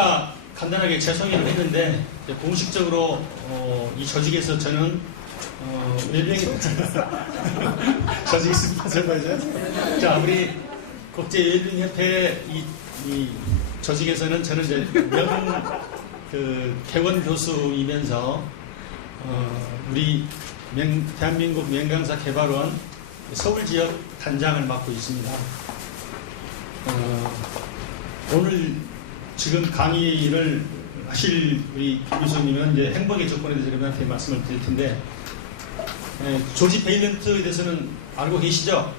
아까 간단하게 재소개를 했는데 공식적으로 이 조직에서 저는 웰빙 조직이 있습니다. 자, 우리 국제 웰빙 협회 이 조직에서는 저는 이제 개원 교수이면서 우리 대한민국 명강사 개발원 서울 지역 단장을 맡고 있습니다. 오늘 지금 강의를 하실 우리 교수님은 이제 행복의 조건에 대해서 여러분한테 말씀을 드릴 텐데, 조지 베일런트에 대해서는 알고 계시죠?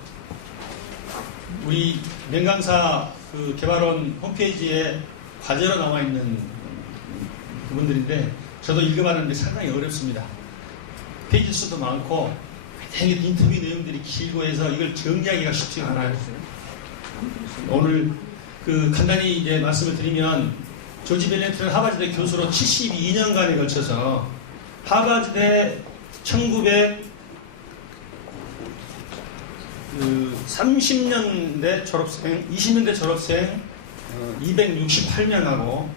우리 명강사 그 개발원 홈페이지에 과제로 나와 있는 그분들인데, 저도 읽어봤는데 상당히 어렵습니다. 페이지 수도 많고, 굉장히 인터뷰 내용들이 길고 해서 이걸 정리하기가 쉽지가 않아요. 오늘 간단히 이제 말씀을 드리면, 조지 베일런트는 하버드대 교수로 72년간에 걸쳐서 하버드대 30년대 졸업생, 20년대 졸업생 268명하고,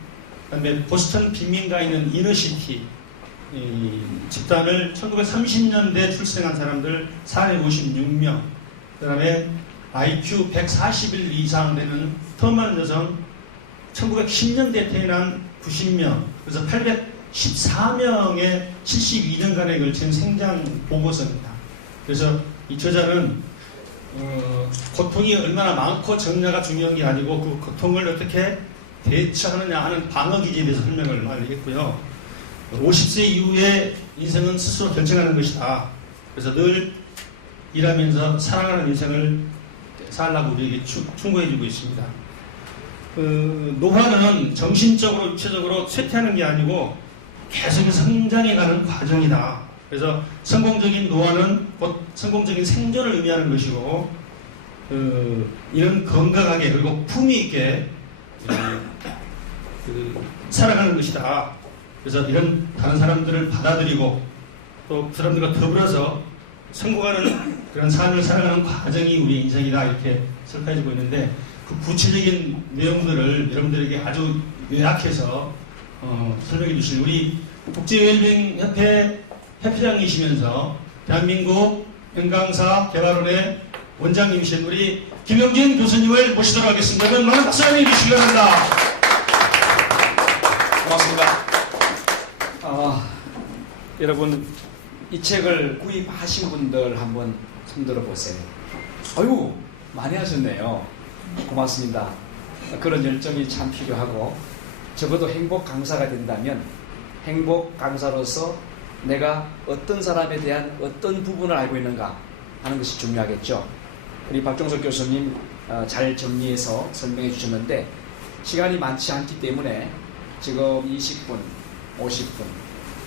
그다음에 보스턴 빈민가에 있는 이너시티 집단을 1930년대 출생한 사람들 456명, 그다음에 IQ 141 이상 되는 터만 여성 1910년대에 태어난 90명, 그래서 814명의 72년간에 걸친 생장 보고서입니다. 그래서 이 저자는 고통이 얼마나 많고 적냐가 중요한 게 아니고 그 고통을 어떻게 대처하느냐 하는 방어 기제에 대해서 설명을 많이 했고요. 50세 이후에 인생은 스스로 결정하는 것이다. 그래서 늘 일하면서 사랑하는 인생을 살라고 우리에게 충고해주고 있습니다. 노화는 정신적으로 육체적으로 쇠퇴하는 게 아니고 계속 성장해가는 과정이다. 그래서 성공적인 노화는 곧 성공적인 생존을 의미하는 것이고, 이런 건강하게 그리고 품위 있게 살아가는 것이다. 그래서 이런 다른 사람들을 받아들이고 또 그 사람들과 더불어서 성공하는 그런 삶을 살아가는 과정이 우리의 인생이다, 이렇게 설파해주고 있는데, 그 구체적인 내용들을 여러분들에게 아주 요약해서 설명해 주실 우리 국제웰빙협회 협회장이시면서 대한민국 명강사 개발원의 원장님이신 우리 김영진 교수님을 모시도록 하겠습니다. 여러분 많은 박수 한번 해주시기 바랍니다. 고맙습니다. 여러분, 이 책을 구입하신 분들 한번 손들어 보세요. 아유, 많이 하셨네요. 고맙습니다. 그런 열정이 참 필요하고, 적어도 행복 강사가 된다면 행복 강사로서 내가 어떤 사람에 대한 어떤 부분을 알고 있는가 하는 것이 중요하겠죠. 우리 박종석 교수님 잘 정리해서 설명해 주셨는데, 시간이 많지 않기 때문에 지금 20분, 50분,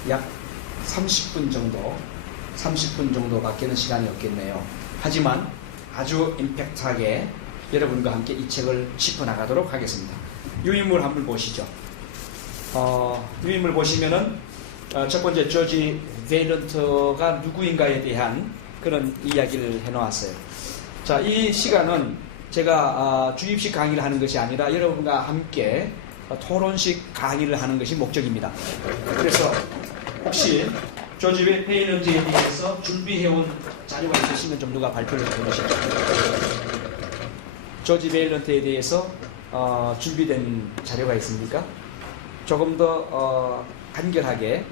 약 30분 정도밖에는 시간이 없겠네요. 하지만 아주 임팩트하게 여러분과 함께 이 책을 짚어나가도록 하겠습니다. 유인물 한번 보시죠. 유인물 보시면은 첫 번째 조지 베일런트가 누구인가에 대한 그런 이야기를 해놓았어요. 자, 이 시간은 제가 주입식 강의를 하는 것이 아니라 여러분과 함께 토론식 강의를 하는 것이 목적입니다. 그래서 혹시 조지 베일런트에 대해서 준비해온 자료가 있으시면 좀 누가 발표를 해주시죠. 조지 베일런트에 대해서 준비된 자료가 있습니까? 조금 더 간결하게,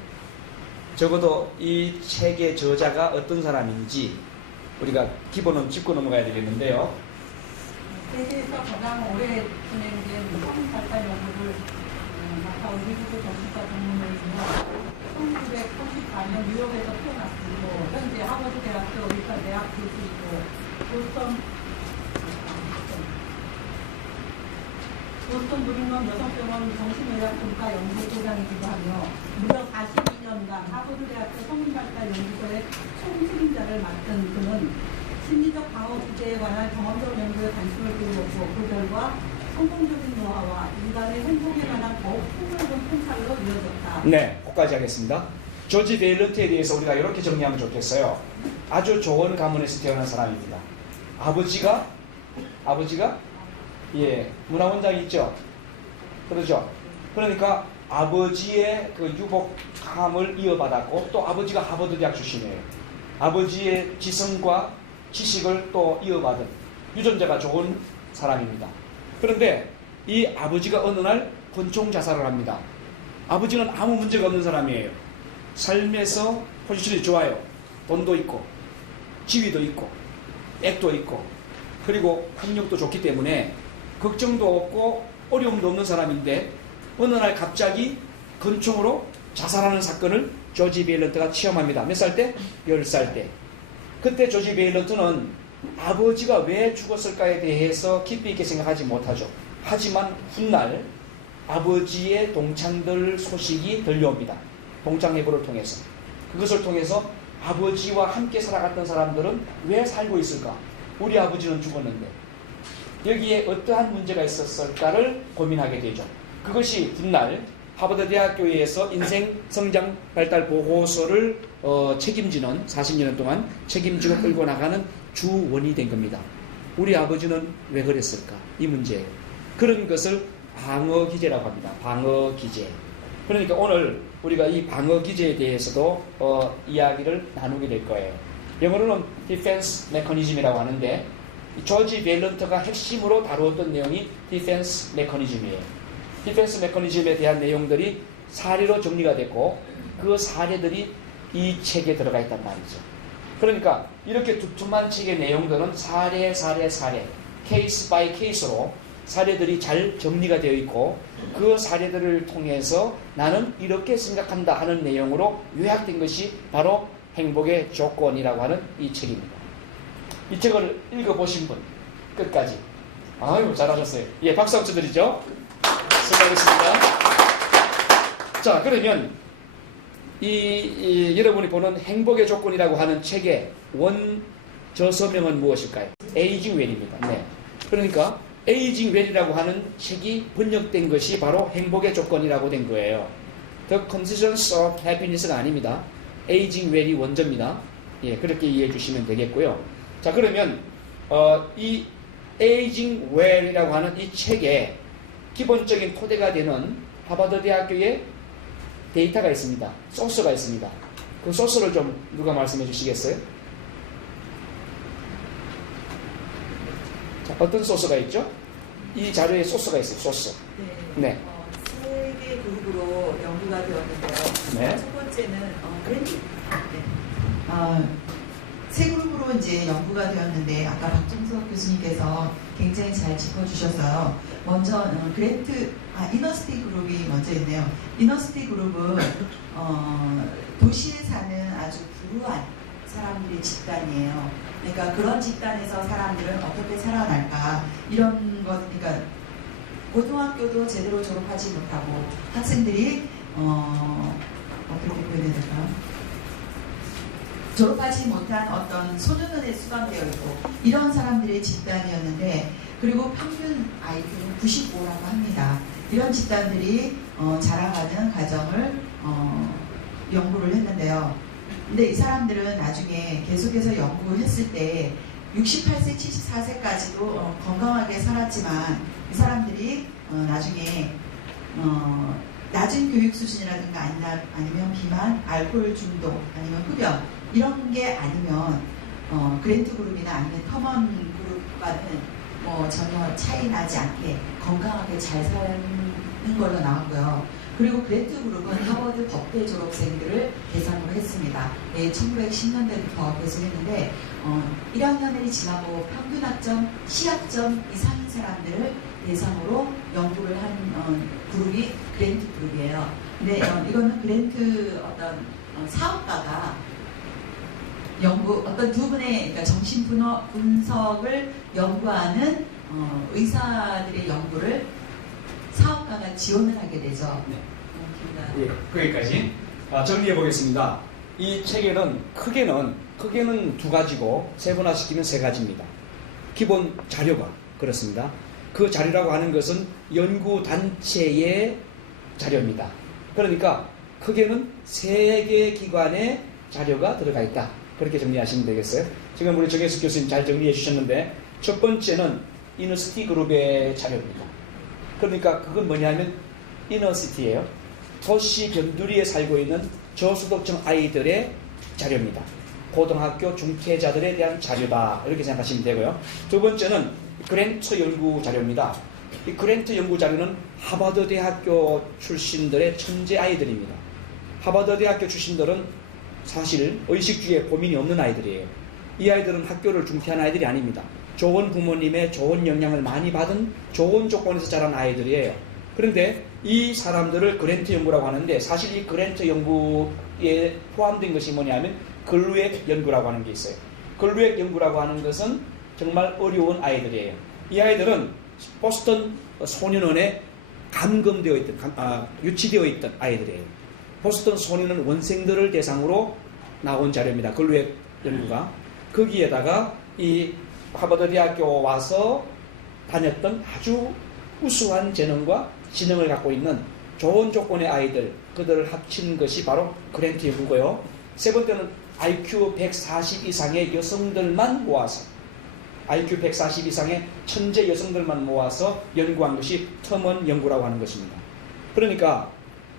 적어도 이 책의 저자가 어떤 사람인지 우리가 기본은 짚고 넘어가야 되겠는데요. 세계에서 가장 오래 진행된 성발달 연구를 맡아온 미국의 정신과 전문의이며 1934년 뉴욕에서 태어났고, 현재 하버드 대학교 의사 대학 교수이고, 보스턴 브링엄 여성병원 정신의학 분과 연구소장이기도 하며 무려 42년간 하버드 대학교 성발달 연구소의 총책임자를 맡은 그는 심리적 방어 기제에 관한 경험적 연구에 관심을 기울였고, 그 결과 성공적인 노화와 인간의 행복에 관한 더욱 폭넓은 통찰로 이어졌다. 네, 거기까지 하겠습니다. 조지 베일런트에 대해서 우리가 이렇게 정리하면 좋겠어요. 아주 좋은 가문에서 태어난 사람입니다. 아버지가 예, 문화원장 있죠? 그러죠? 그러니까 아버지의 그 유복함을 이어받았고 또 아버지가 하버드 대학 출신이에요. 아버지의 지성과 지식을 또 이어받은 유전자가 좋은 사람입니다. 그런데 이 아버지가 어느 날 권총 자살을 합니다. 아버지는 아무 문제가 없는 사람이에요. 삶에서 포지션이 좋아요. 돈도 있고 지위도 있고 액도 있고 그리고 학력도 좋기 때문에 걱정도 없고 어려움도 없는 사람인데 어느 날 갑자기 권총으로 자살하는 사건을 조지 베일런트가 체험합니다. 몇 살 때? 10살 때. 그때 조지 베일런트는 아버지가 왜 죽었을까에 대해서 깊이 있게 생각하지 못하죠. 하지만 훗날 아버지의 동창들 소식이 들려옵니다. 동창회부를 통해서. 그것을 통해서 아버지와 함께 살아갔던 사람들은 왜 살고 있을까? 우리 아버지는 죽었는데 여기에 어떠한 문제가 있었을까를 고민하게 되죠. 그것이 훗날 하버드 대학교에서 인생 성장 발달 보고서를 책임지는 40년 동안 책임지고 끌고 나가는 주원이 된 겁니다. 우리 아버지는 왜 그랬을까? 이 문제예요. 그런 것을 방어 기제라고 합니다. 방어 기제. 그러니까 오늘 우리가 이 방어 기제에 대해서도 이야기를 나누게 될 거예요. 영어로는 디펜스 메커니즘이라고 하는데 조지 베일런트가 핵심으로 다루었던 내용이 디펜스 메커니즘이에요. 디펜스 메커니즘에 대한 내용들이 사례로 정리가 됐고 그 사례들이 이 책에 들어가 있단 말이죠. 그러니까 이렇게 두툼한 책의 내용들은 사례, 케이스 바이 케이스로 사례들이 잘 정리가 되어 있고 그 사례들을 통해서 나는 이렇게 생각한다 하는 내용으로 요약된 것이 바로 행복의 조건이라고 하는 이 책입니다. 이 책을 읽어보신 분 끝까지 아유 잘하셨어요. 예, 박수 한번 드리죠. 수고하셨습니다. 자, 그러면 여러분이 보는 행복의 조건이라고 하는 책의 원저서명은 무엇일까요? 에이징 웰입니다. 네. 그러니까 에이징 웰이라고 하는 책이 번역된 것이 바로 행복의 조건이라고 된 거예요. The Conditions of Happiness가 아닙니다. 에이징 웰이 원저입니다. 예, 그렇게 이해해 주시면 되겠고요. 자, 그러면 이 에이징 웰이라고 하는 이 책에 기본적인 토대가 되는 하버드 대학교의 데이터가 있습니다. 소스가 있습니다. 그 소스를 좀 누가 말씀해 주시겠어요? 자, 어떤 소스가 있죠? 이 자료에 소스가 있어요. 소스. 네. 세 개 그룹으로 연구가 되었는데요. 네. 첫 번째는 그랜드. 네. 세 그룹으로 이제 연구가 되었는데 아까 박종석 교수님께서 굉장히 잘 짚어주셨어요. 먼저 이너시티 그룹이 먼저 있네요. 이너시티 그룹은 도시에 사는 아주 불우한 사람들의 집단이에요. 그러니까 그런 집단에서 사람들은 어떻게 살아날까 이런 것, 그러니까 고등학교도 제대로 졸업하지 못하고 학생들이 어떻게 표현해야 될까요? 졸업하지 못한 어떤 소년원에 수감되어 있고 이런 사람들의 집단이었는데 그리고 평균 IQ는 95라고 합니다. 이런 집단들이 자라가는 과정을 연구를 했는데요. 근데 이 사람들은 나중에 계속해서 연구했을 때 68세, 74세까지도 건강하게 살았지만 이 사람들이 나중에 낮은 교육 수준이라든가 아니면 비만, 알코올 중독, 아니면 흡연 이런 게 아니면 그랜트 그룹이나 아니면 터먼 그룹과는 전혀 차이 나지 않게 건강하게 잘 사는 걸로 나왔고요. 그리고 그랜트 그룹은 하버드 법대 졸업생들을 대상으로 했습니다. 예, 1910년대부터 계속했는데 1학년이 지나고 평균 학점, 시학점 이상인 사람들을 대상으로 연구를 한 그룹이 그랜트 그룹이에요. 근데 이거는 그랜트 어떤 사업가가 어떤 두 분의 그러니까 정신 분석을 연구하는 의사들의 연구를 사업가가 지원을 하게 되죠. 네. 예, 거기까지 정리해 보겠습니다. 이 책에는 크게는 두 가지고 세분화시키면 세 가지입니다. 기본 자료가 그렇습니다. 그 자료라고 하는 것은 연구 단체의 자료입니다. 그러니까 크게는 세 개 기관의 자료가 들어가 있다. 그렇게 정리하시면 되겠어요. 지금 우리 정혜숙 교수님 잘 정리해 주셨는데 첫 번째는 이너시티 그룹의 자료입니다. 그러니까 그건 뭐냐면 이너시티예요. 도시 변두리에 살고 있는 저소득층 아이들의 자료입니다. 고등학교 중퇴자들에 대한 자료다 이렇게 생각하시면 되고요. 두 번째는 그랜트 연구 자료입니다. 이 그랜트 연구 자료는 하버드 대학교 출신들의 천재 아이들입니다. 하버드 대학교 출신들은 사실 의식주의에 고민이 없는 아이들이에요. 이 아이들은 학교를 중퇴한 아이들이 아닙니다. 좋은 부모님의 좋은 영향을 많이 받은 좋은 조건에서 자란 아이들이에요. 그런데 이 사람들을 그랜트 연구라고 하는데, 사실 이 그랜트 연구에 포함된 것이 뭐냐면 근루액 연구라고 하는 게 있어요. 근루액 연구라고 하는 것은 정말 어려운 아이들이에요. 이 아이들은 보스턴 소년원에 감금되어 있던, 유치되어 있던 아이들이에요. 보스턴 소년원 원생들을 대상으로 나온 자료입니다. 근루액 연구가. 거기에다가 이 하버드 대학교 와서 다녔던 아주 우수한 재능과 지능을 갖고 있는 좋은 조건의 아이들, 그들을 합친 것이 바로 그랜트 연구고요. 세 번째는 IQ 140 이상의 여성들만 모아서, IQ 140 이상의 천재 여성들만 모아서 연구한 것이 터먼 연구라고 하는 것입니다. 그러니까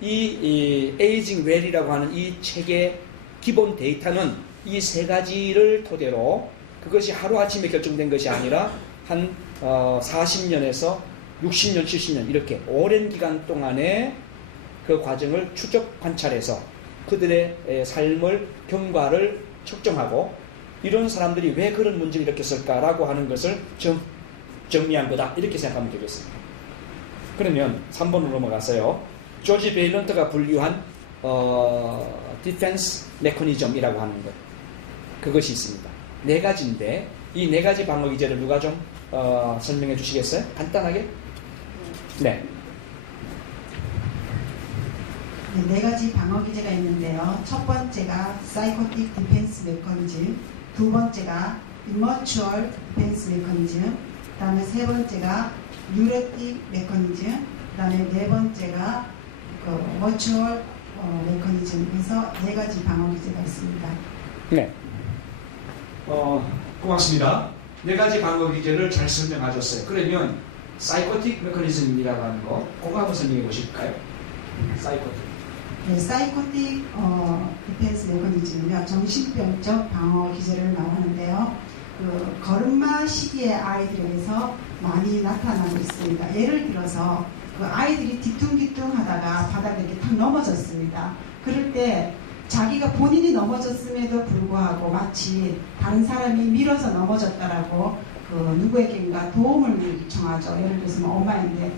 이 에이징 웰이라고 하는 이 책의 기본 데이터는 이 세 가지를 토대로, 그것이 하루아침에 결정된 것이 아니라 한 40년에서 60년, 70년 이렇게 오랜 기간 동안의 그 과정을 추적 관찰해서 그들의 삶을, 경과를 측정하고 이런 사람들이 왜 그런 문제를 일으켰을까라고 하는 것을 정리한 거다, 이렇게 생각하면 되겠습니다. 그러면 3번으로 넘어가서요. 조지 베일런트가 분류한 디펜스 메커니즘이라고 하는 것, 그것이 있습니다. 네 가지인데 이 네 가지 방어 기제를 누가 좀 설명해 주시겠어요? 간단하게? 네. 네 가지 방어 기제가 있는데요. 첫 번째가 사이코틱 디펜스 메커니즘, 두 번째가 이머추얼 디펜스 메커니즘, 그 다음에 세 번째가 뉴레틱 메커니즘, 그 다음에 네 번째가 머추얼 메커니즘. 해서 네 가지 방어 기제가 있습니다. 네. 고맙습니다. 네 가지 방어 기제를 잘 설명하셨어요. 그러면 사이코틱 메커니즘이라고 하는 거, 그거 한번 설명해 보실까요? 사이코틱. 네, 사이코틱 디펜스 메커니즘은요, 정신병적 방어 기제를 말하는데요. 그 걸음마 시기의 아이들에게서 많이 나타나고 있습니다. 예를 들어서 그 아이들이 뒤뚱뒤뚱하다가 바닥에 이렇게 탁 넘어졌습니다. 그럴 때 자기가 본인이 넘어졌음에도 불구하고 마치 다른 사람이 밀어서 넘어졌다라고 그 누구에게인가 도움을 요청하죠. 예를 들어서 뭐 엄마인데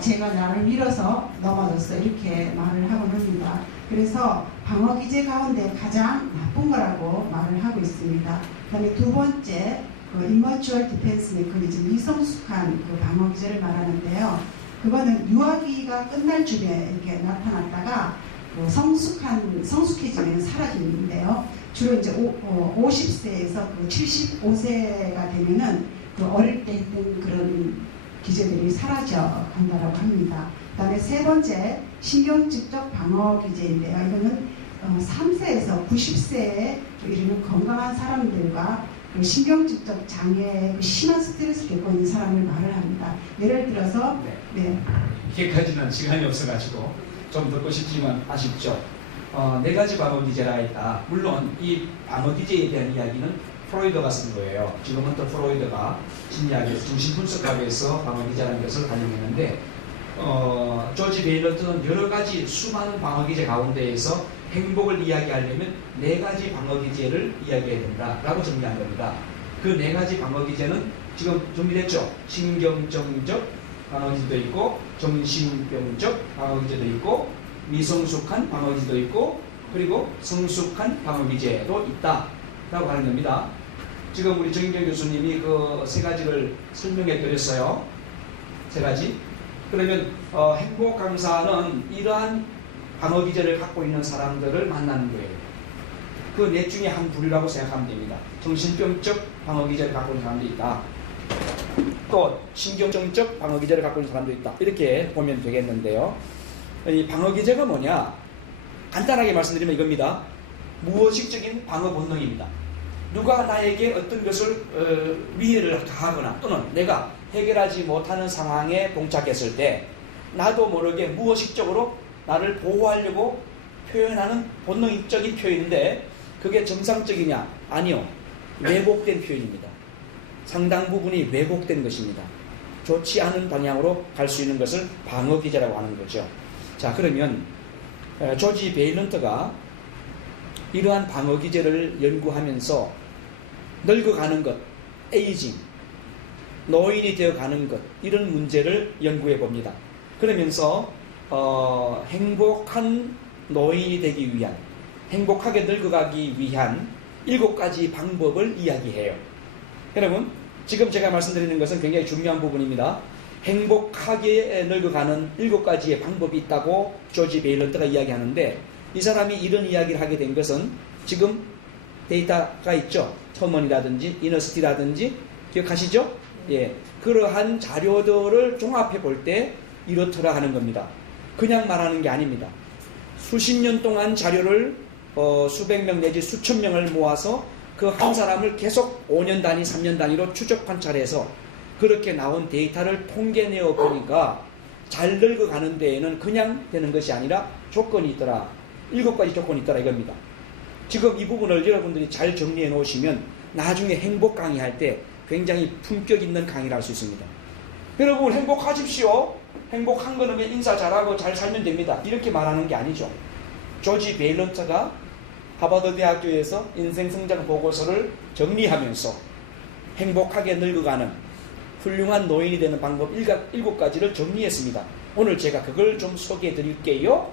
제가 나를 밀어서 넘어졌어, 이렇게 말을 하곤 합니다. 그래서 방어 기제 가운데 가장 나쁜 거라고 말을 하고 있습니다. 그다음에 두 번째, 그 immature defense mechanism, 미성숙한 그 방어 기제를 말하는데요. 그거는 유아기가 끝날 즈음에 이렇게 나타났다가 성숙해지면 사라지는데요. 주로 이제 50세에서 75세가 되면은 그 어릴 때 했던 그런 기제들이 사라져 간다라고 합니다. 그다음에 세 번째, 신경직적 방어 기제인데요. 이거는 3세에서 90세에 이르는 건강한 사람들과 그 신경직적 장애, 심한 스트레스를 겪고 있는 사람을 말을 합니다. 예를 들어서 이게까지는 시간이 없어가지고 좀 듣고 싶지만 아쉽죠. 네 가지 방어 기제라 했다. 물론 이 방어 기제에 대한 이야기는 프로이드가 쓴 거예요. 지금은 또 프로이드가 심리학에서 정신분석학에서 방어 기제라는 것을 반영했는데, 조지 베일런트는 여러 가지 수많은 방어 기제 가운데에서 행복을 이야기하려면 네 가지 방어 기제를 이야기해야 된다라고 정리한 겁니다. 그 네 가지 방어 기제는 지금 준비됐죠. 신경정적 방어 기제도 있고, 정신병적 방어 기제도 있고, 미성숙한 방어 기제도 있고, 그리고 성숙한 방어 기제도 있다라고 하는 겁니다. 지금 우리 정인경 교수님이 그 세 가지를 설명해 드렸어요. 세 가지. 그러면 행복 강사는 이러한 방어 기제를 갖고 있는 사람들을 만나는 거예요. 그 넷 중에 한 부류라고 생각하면 됩니다. 정신병적 방어 기제를 갖고 있는 사람도 있다. 또 신경정적 방어 기제를 갖고 있는 사람도 있다. 이렇게 보면 되겠는데요. 이 방어 기제가 뭐냐? 간단하게 말씀드리면 이겁니다. 무의식적인 방어 본능입니다. 누가 나에게 어떤 것을 위해를 가하거나 또는 내가 해결하지 못하는 상황에 봉착했을 때 나도 모르게 무의식적으로 나를 보호하려고 표현하는 본능적인 표현인데 그게 정상적이냐? 아니요. 왜곡된 표현입니다. 상당 부분이 왜곡된 것입니다. 좋지 않은 방향으로 갈 수 있는 것을 방어기제라고 하는 거죠. 자, 그러면 조지 베일런트가 이러한 방어기제를 연구하면서 늙어가는 것, 에이징, 노인이 되어가는 것, 이런 문제를 연구해 봅니다. 그러면서 행복한 노인이 되기 위한, 행복하게 늙어가기 위한 7가지 방법을 이야기해요. 여러분, 지금 제가 말씀드리는 것은 굉장히 중요한 부분입니다. 행복하게 늙어가는 7가지의 방법이 있다고 조지 베일런트가 이야기하는데, 이 사람이 이런 이야기를 하게 된 것은 지금 데이터가 있죠. 터먼이라든지 이너스티라든지 기억하시죠? 예, 그러한 자료들을 종합해 볼 때 이렇더라 하는 겁니다. 그냥 말하는 게 아닙니다. 수십 년 동안 자료를 수백 명 내지 수천 명을 모아서 그 한 사람을 계속 5년 단위, 3년 단위로 추적 관찰해서 그렇게 나온 데이터를 통계내어 보니까 잘 늙어가는 데에는 그냥 되는 것이 아니라 조건이 있더라. 7가지 조건이 있더라 이겁니다. 지금 이 부분을 여러분들이 잘 정리해 놓으시면 나중에 행복 강의할 때 굉장히 품격 있는 강의를 할 수 있습니다. 여러분 행복하십시오. 행복한 거는 그냥 인사 잘하고 잘 살면 됩니다. 이렇게 말하는 게 아니죠. 조지 베일런트가 하버드 대학교에서 인생 성장 보고서를 정리하면서 행복하게 늙어가는 훌륭한 노인이 되는 방법 7가지를 정리했습니다. 오늘 제가 그걸 좀 소개해 드릴게요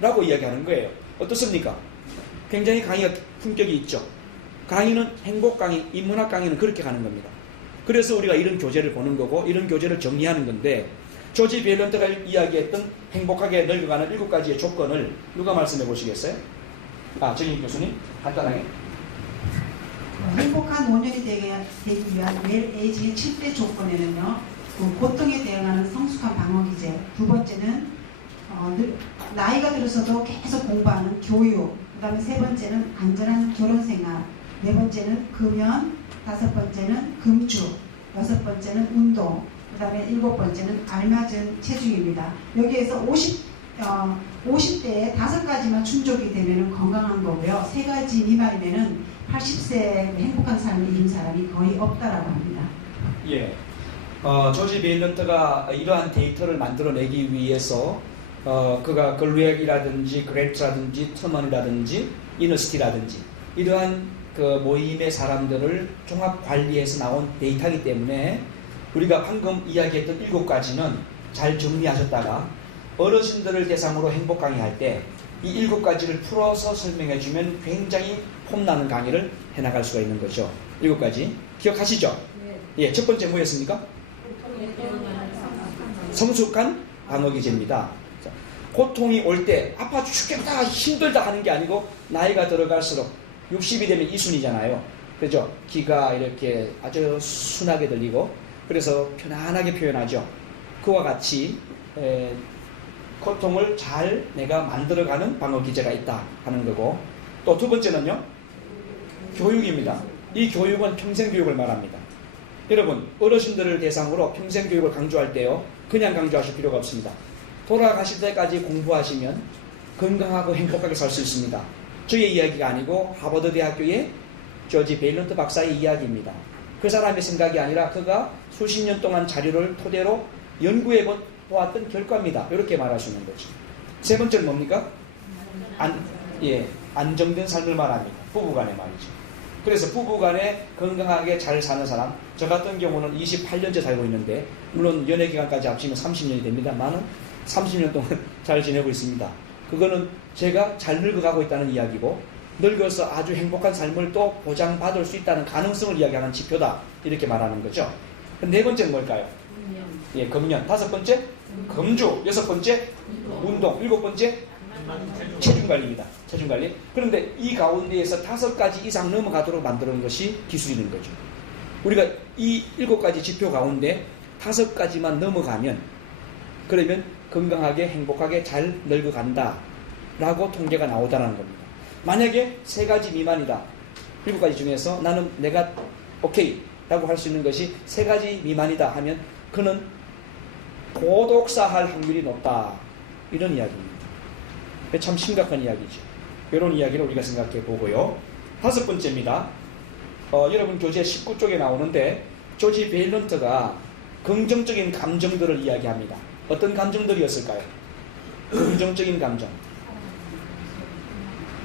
라고 이야기하는 거예요. 어떻습니까? 굉장히 강의가 품격이 있죠. 강의는 행복 강의, 인문학 강의는 그렇게 가는 겁니다. 그래서 우리가 이런 교재를 보는 거고 이런 교재를 정리하는 건데, 조지 베일런트가 이야기했던 행복하게 늙어가는 7가지의 조건을 누가 말씀해 보시겠어요? 정인 교수님 간단하게. 행복한 노년이 되기 위한 웰 에이징의 7대 조건에는요, 고통에 대응하는 성숙한 방어기제, 두 번째는 나이가 들어서도 계속 공부하는 교육, 그 다음에 세 번째는 안전한 결혼생활, 네 번째는 금연, 다섯 번째는 금주, 여섯 번째는 운동, 그 다음에 7번째는 알맞은 체중입니다. 여기에서 50대에 5가지만 충족이 되면 건강한 거고요. 3가지 미만이면 80세 행복한 삶을 이룬 사람이 거의 없다라고 합니다. 예. 조지 베일런트가 이러한 데이터를 만들어내기 위해서 그가 글루엑이라든지 그레트라든지 터먼이라든지 이너스티라든지 이러한 그 모임의 사람들을 종합 관리해서 나온 데이터이기 때문에 우리가 방금 이야기했던 7가지는 잘 정리하셨다가 어르신들을 대상으로 행복 강의할 때 이 7가지를 풀어서 설명해주면 굉장히 폼나는 강의를 해나갈 수가 있는 거죠. 7가지 기억하시죠? 네. 예, 첫 번째 뭐였습니까? 성숙한 방어기제입니다. 고통이 올 때 아파 죽겠다 힘들다 하는 게 아니고 나이가 들어갈수록 60이 되면 이순이잖아요. 그죠? 기가 이렇게 아주 순하게 들리고 그래서 편안하게 표현하죠. 그와 같이 고통을 잘 내가 만들어가는 방어기제가 있다 하는 거고, 또 두 번째는요, 교육입니다. 이 교육은 평생교육을 말합니다. 여러분 어르신들을 대상으로 평생교육을 강조할 때요, 그냥 강조하실 필요가 없습니다. 돌아가실 때까지 공부하시면 건강하고 행복하게 살 수 있습니다. 저의 이야기가 아니고 하버드 대학교의 조지 베일런트 박사의 이야기입니다. 그 사람의 생각이 아니라 그가 수십 년 동안 자료를 토대로 연구해 보았던 결과입니다. 이렇게 말할 수 있는 거죠. 세 번째는 뭡니까? 안정된 삶을 말합니다. 부부간에 말이죠. 그래서 부부간에 건강하게 잘 사는 사람, 저 같은 경우는 28년째 살고 있는데 물론 연애기간까지 합치면 30년이 됩니다만은 30년 동안 잘 지내고 있습니다. 그거는 제가 잘 늙어가고 있다는 이야기고, 늙어서 아주 행복한 삶을 또 보장받을 수 있다는 가능성을 이야기하는 지표다, 이렇게 말하는 거죠. 네 번째는 뭘까요? 예, 금연. 다섯 번째 금주. 여섯 번째 운동. 7번째 체중관리입니다. 체중관리. 그런데 이 가운데에서 5가지 이상 넘어가도록 만드는 것이 기술인 거죠. 우리가 이 7가지 지표 가운데 5가지만 넘어가면, 그러면 건강하게 행복하게 잘 늙어간다 라고 통계가 나오다는 겁니다. 만약에 3가지 미만이다, 7가지 중에서 나는 내가 오케이 라고 할 수 있는 것이 3가지 미만이다 하면 그는 고독사할 확률이 높다. 이런 이야기입니다. 참 심각한 이야기죠. 이런 이야기를 우리가 생각해 보고요. 5번째입니다. 여러분 교재 19쪽에 나오는데 조지 베일런트가 긍정적인 감정들을 이야기합니다. 어떤 감정들이었을까요? 긍정적인 감정.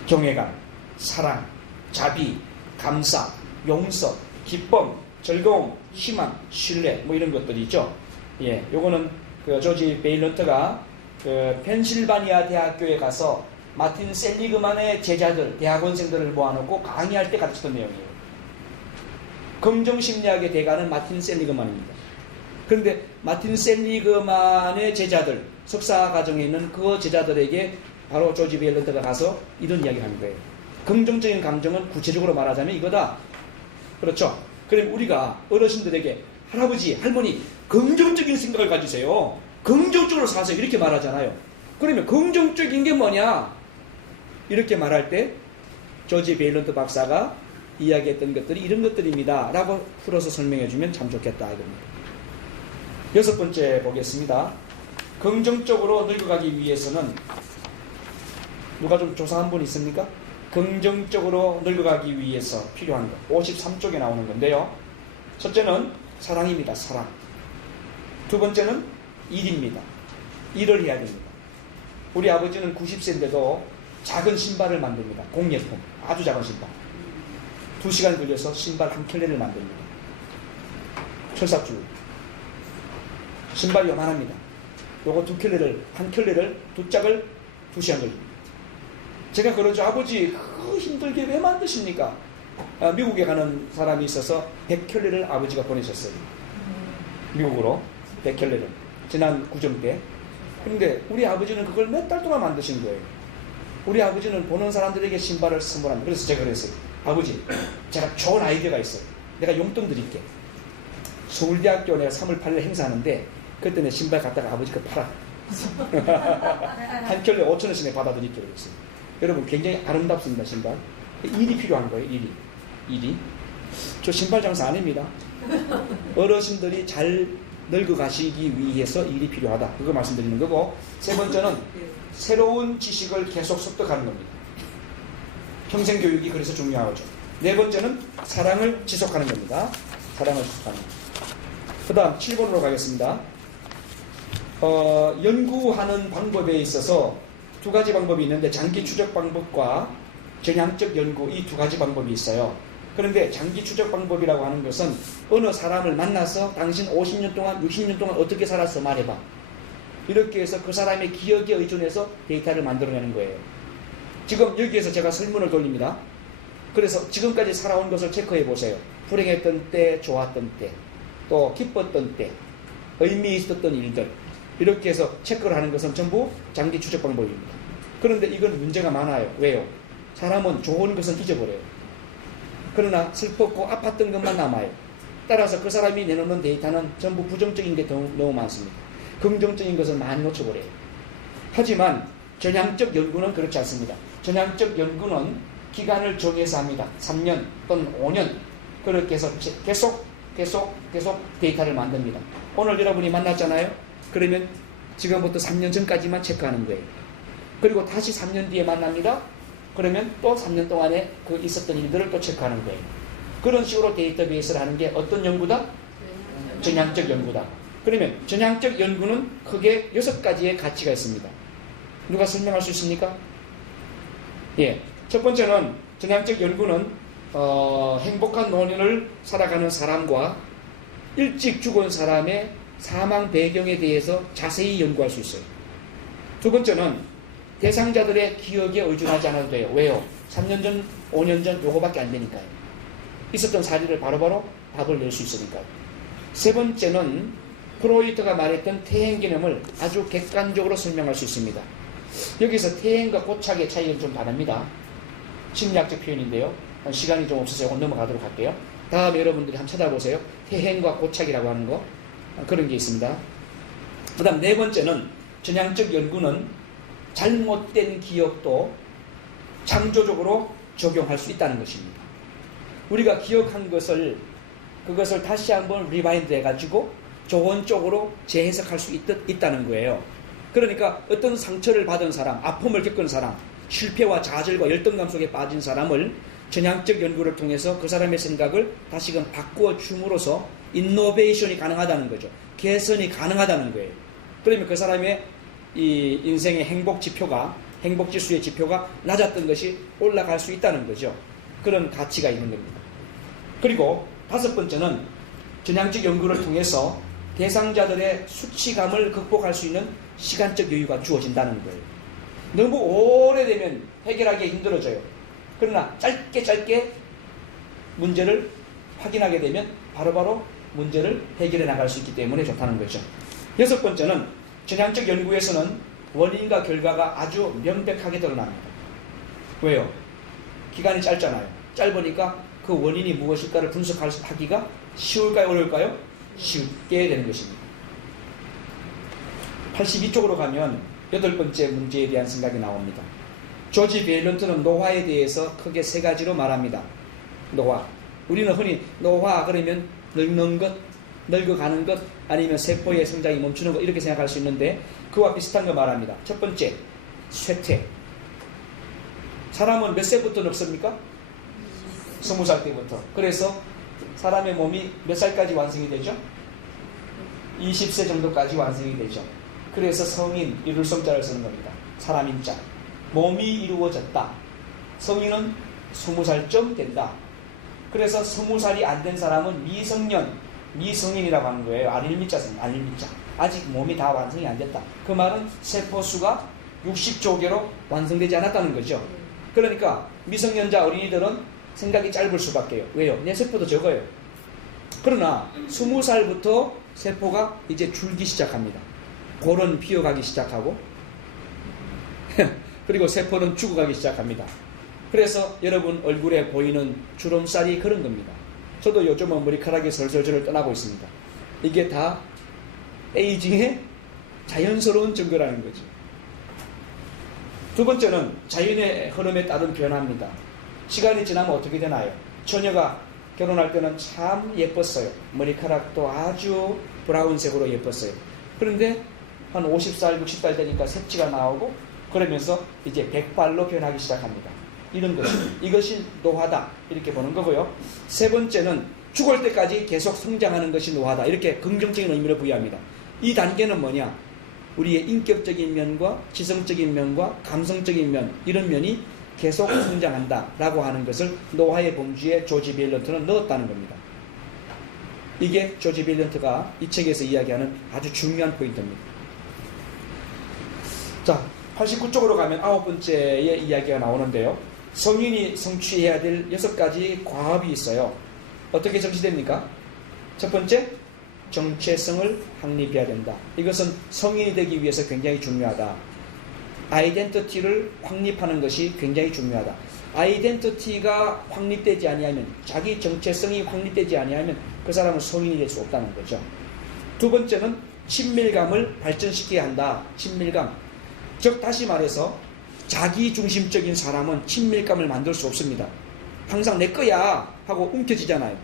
경외감, 사랑, 자비, 감사, 용서, 기쁨, 즐거움, 희망, 신뢰 뭐 이런 것들이 있죠. 예, 요거는 그 조지 베일런트가 그 펜실바니아 대학교에 가서 마틴 셀리그만의 제자들, 대학원생들을 모아놓고 강의할 때 가르쳤던 내용이에요. 긍정심리학의 대가는 마틴 셀리그만입니다. 그런데 마틴 셀리그만의 제자들, 석사 과정에 있는 그 제자들에게 바로 조지 베일런트가 가서 이런 이야기를 하는 거예요. 긍정적인 감정은 구체적으로 말하자면 이거다. 그렇죠? 그럼 우리가 어르신들에게 할아버지, 할머니 긍정적인 생각을 가지세요. 긍정적으로 사세요. 이렇게 말하잖아요. 그러면 긍정적인 게 뭐냐? 이렇게 말할 때 조지 베일런트 박사가 이야기했던 것들이 이런 것들입니다. 라고 풀어서 설명해 주면 참 좋겠다 이겁니다. 6번째 보겠습니다. 긍정적으로 늙어가기 위해서는 누가 좀 조사한 분 있습니까? 긍정적으로 늙어가기 위해서 필요한 것 53쪽에 나오는 건데요. 첫째는 사랑입니다. 사랑. 두 번째는 일입니다. 일을 해야 됩니다. 우리 아버지는 90세인데도 작은 신발을 만듭니다. 공예품. 아주 작은 신발. 2시간 걸려서 신발 한 켤레를 만듭니다. 철사줄. 신발이 요만합니다. 요거 한 켤레를 두 짝을 2시간 걸립니다. 제가 그러죠. 아버지 그 힘들게 왜 만드십니까? 미국에 가는 사람이 있어서 100켤레를 아버지가 보내셨어요. 미국으로 100켤레를 지난 구정 때. 그런데 우리 아버지는 그걸 몇 달 동안 만드신 거예요. 우리 아버지는 보는 사람들에게 신발을 선물합니다. 그래서 제가 그랬어요. 아버지, 제가 좋은 아이디어가 있어요. 내가 용돈 드릴게. 서울대학교 내가 3월 8일 행사하는데 그때 내 신발 갖다가 아버지 거 팔아. 한 켤레 5,000원씩 받아드릴게요. 그랬어요. 여러분 굉장히 아름답습니다. 신발. 일이 필요한 거예요. 일이. 저 신발 장사 아닙니다. 어르신들이 잘 늙어가시기 위해서 일이 필요하다. 그거 말씀드리는 거고, 세 번째는 새로운 지식을 계속 습득하는 겁니다. 평생 교육이 그래서 중요하죠. 네 번째는 사랑을 지속하는 겁니다. 사랑을 지속하는 겁니다. 그 다음 7번으로 가겠습니다. 연구하는 방법에 있어서 두 가지 방법이 있는데 장기 추적 방법과 전향적 연구 이 두 가지 방법이 있어요. 그런데 장기 추적 방법이라고 하는 것은 어느 사람을 만나서 당신 50년 동안 60년 동안 어떻게 살았어 말해봐. 이렇게 해서 그 사람의 기억에 의존해서 데이터를 만들어내는 거예요. 지금 여기에서 제가 설문을 돌립니다. 그래서 지금까지 살아온 것을 체크해 보세요. 불행했던 때, 좋았던 때, 또 기뻤던 때, 의미 있었던 일들 이렇게 해서 체크를 하는 것은 전부 장기 추적 방법입니다. 그런데 이건 문제가 많아요. 왜요? 사람은 좋은 것은 잊어버려요. 그러나 슬펐고 아팠던 것만 남아요. 따라서 그 사람이 내놓는 데이터는 전부 부정적인 게 너무 많습니다. 긍정적인 것을 많이 놓쳐버려요. 하지만 전향적 연구는 그렇지 않습니다. 전향적 연구는 기간을 정해서 합니다. 3년 또는 5년 그렇게 해서 계속 데이터를 만듭니다. 오늘 여러분이 만났잖아요. 그러면 지금부터 3년 전까지만 체크하는 거예요. 그리고 다시 3년 뒤에 만납니다. 그러면 또 3년 동안에 그 있었던 일들을 또 체크하는 거예요. 그런 식으로 데이터베이스를 하는 게 어떤 연구다? 전향적 연구다. 그러면 전향적 연구는 크게 6가지의 가치가 있습니다. 누가 설명할 수 있습니까? 예. 첫 번째는 전향적 연구는 행복한 노년을 살아가는 사람과 일찍 죽은 사람의 사망 배경에 대해서 자세히 연구할 수 있어요. 두 번째는 대상자들의 기억에 의존하지 않아도 돼요. 왜요? 3년 전, 5년 전 요거밖에 안 되니까요. 있었던 사실을 바로바로 답을 낼 수 있으니까요. 세 번째는 프로이트가 말했던 퇴행 개념을 아주 객관적으로 설명할 수 있습니다. 여기서 퇴행과 고착의 차이는 좀 다릅니다. 심리학적 표현인데요. 시간이 좀 없어서 이건 넘어가도록 할게요. 다음에 여러분들이 한번 찾아보세요. 퇴행과 고착이라고 하는 거 그런 게 있습니다. 그 다음 네 번째는 전향적 연구는 잘못된 기억도 창조적으로 적용할 수 있다는 것입니다. 우리가 기억한 그것을 다시 한번 리바인드 해가지고 좋은 쪽으로 재해석할 수 있다는 거예요. 그러니까 어떤 상처를 받은 사람, 아픔을 겪은 사람, 실패와 좌절과 열등감 속에 빠진 사람을 전향적 연구를 통해서 그 사람의 생각을 다시금 바꾸어 줌으로써 인노베이션이 가능하다는 거죠. 개선이 가능하다는 거예요. 그러면 그 사람의 이 인생의 행복지수의 지표가 낮았던 것이 올라갈 수 있다는 거죠. 그런 가치가 있는 겁니다. 그리고 5번째는 전향적 연구를 통해서 대상자들의 수치감을 극복할 수 있는 시간적 여유가 주어진다는 거예요. 너무 오래되면 해결하기 힘들어져요. 그러나 짧게 문제를 확인하게 되면 바로바로 문제를 해결해 나갈 수 있기 때문에 좋다는 거죠. 6번째는 전향적 연구에서는 원인과 결과가 아주 명백하게 드러납니다. 왜요? 기간이 짧잖아요. 짧으니까 그 원인이 무엇일까를 분석하기가 쉬울까요? 어려울까요? 쉽게 되는 것입니다. 82쪽으로 가면 8번째 문제에 대한 생각이 나옵니다. 조지 베일런트는 노화에 대해서 크게 3가지로 말합니다. 노화. 우리는 흔히 노화 그러면 늙는 것, 늙어가는 것, 아니면 세포의 성장이 멈추는 것 이렇게 생각할 수 있는데 그와 비슷한 거 말합니다. 첫 번째, 쇠퇴. 사람은 몇 세부터 늙습니까? 20살 때부터. 그래서 사람의 몸이 몇 살까지 완성이 되죠? 20세 정도까지 완성이 되죠. 그래서 성인, 이룰 성자를 쓰는 겁니다. 사람인자. 몸이 이루어졌다. 성인은 20살쯤 된다. 그래서 20살이 안 된 사람은 미성인이라고 하는 거예요. 안일미자성, 안일미자. 아직 몸이 다 완성이 안 됐다. 그 말은 세포수가 60조 개로 완성되지 않았다는 거죠. 그러니까 미성년자 어린이들은 생각이 짧을 수밖에요. 왜요? 내 세포도 적어요. 그러나 20살부터 세포가 이제 줄기 시작합니다. 골은 피어가기 시작하고 그리고 세포는 죽어가기 시작합니다. 그래서 여러분 얼굴에 보이는 주름살이 그런 겁니다. 저도 요즘은 머리카락이 설설절 떠나고 있습니다. 이게 다 에이징의 자연스러운 증거라는 거죠. 2번째는 자연의 흐름에 따른 변화입니다. 시간이 지나면 어떻게 되나요? 처녀가 결혼할 때는 참 예뻤어요. 머리카락도 아주 브라운색으로 예뻤어요. 그런데 한 50살, 60살 되니까 색지가 나오고 그러면서 이제 백발로 변하기 시작합니다. 이런 것이 이것이 노화다 이렇게 보는 거고요. 3번째는 죽을 때까지 계속 성장하는 것이 노화다 이렇게 긍정적인 의미를 부여합니다. 이 단계는 뭐냐? 우리의 인격적인 면과 지성적인 면과 감성적인 면 이런 면이 계속 성장한다 라고 하는 것을 노화의 범주에 조지 베일런트는 넣었다는 겁니다. 이게 조지 베일런트가 이 책에서 이야기하는 아주 중요한 포인트입니다. 자, 89쪽으로 가면 9번째의 이야기가 나오는데요. 성인이 성취해야 될 6가지 과업이 있어요. 어떻게 정치됩니까? 첫 번째, 정체성을 확립해야 된다. 이것은 성인이 되기 위해서 굉장히 중요하다. 아이덴티티를 확립하는 것이 굉장히 중요하다. 아이덴티티가 확립되지 아니하면, 자기 정체성이 확립되지 아니하면 그 사람은 성인이 될 수 없다는 거죠. 2번째는 친밀감을 발전시켜야 한다. 친밀감. 즉 다시 말해서 자기중심적인 사람은 친밀감을 만들 수 없습니다. 항상 내 거야 하고 움켜쥐잖아요.